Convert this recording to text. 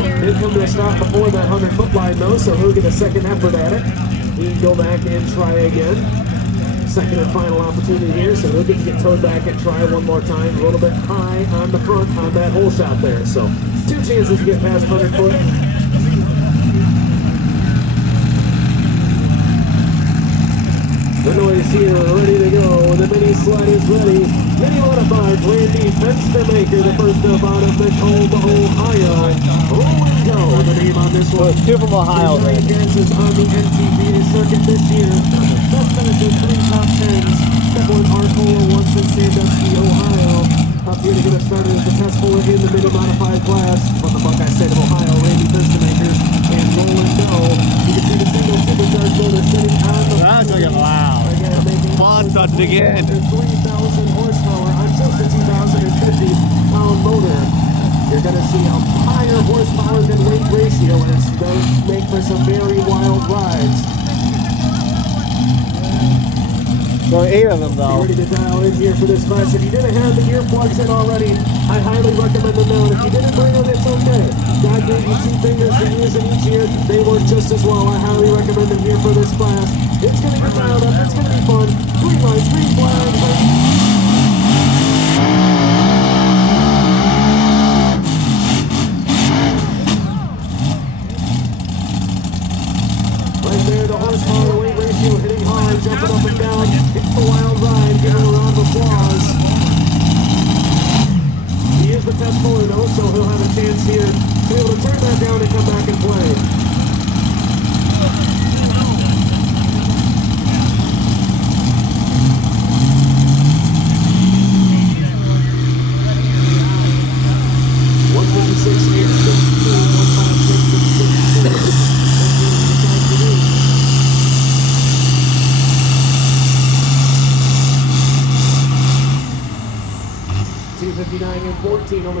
start. Did come to a stop before that 100-foot line though, so he'll get a second effort at it. He can go back and try again. Second and final opportunity here, so he'll get to get towed back and try one more time. A little bit high on the front on that hole shot there. So 2 chances to get past 100 foot. The noise here, ready to go. The mini sled is ready. Mini modified Randy Fenstermaker, the first up out of Macomb, Ohio. Roll and go, the name on this one. Two from Ohio. 9 chances on the NTPA circuit this year. Best finishes 3 top 10s. Step 1 Arcola, once in Sandusky, Ohio. Up here to get us started is the test puller in the mini modified class from the Buckeye State of Ohio, Randy Fenstermaker, and roll and go. You can see the single supercharged motor sitting on the That's like a wow. Boss touched again. 3,000 horsepower on just a 2,050-pound motor. You're going to see a higher horsepower than weight ratio, and it's going to make for some very wild rides. There are 8 of them though. Ready to dial in here for this class. If you didn't have the earplugs in already, I highly recommend them now. If you didn't bring them, it's okay. God gave you 2 fingers to use in each ear. They work just as well. I highly recommend them here for this class. It's going to get dialed up. It's going to be fun. Green lights, green flags. Right there, the horsepower to weight ratio hitting hard, jumping up and down. It's the wild ride. Give him a round of applause. He is the test puller though, so he'll have a chance here to be able to turn that down and come back and play. $259 and 14 over there.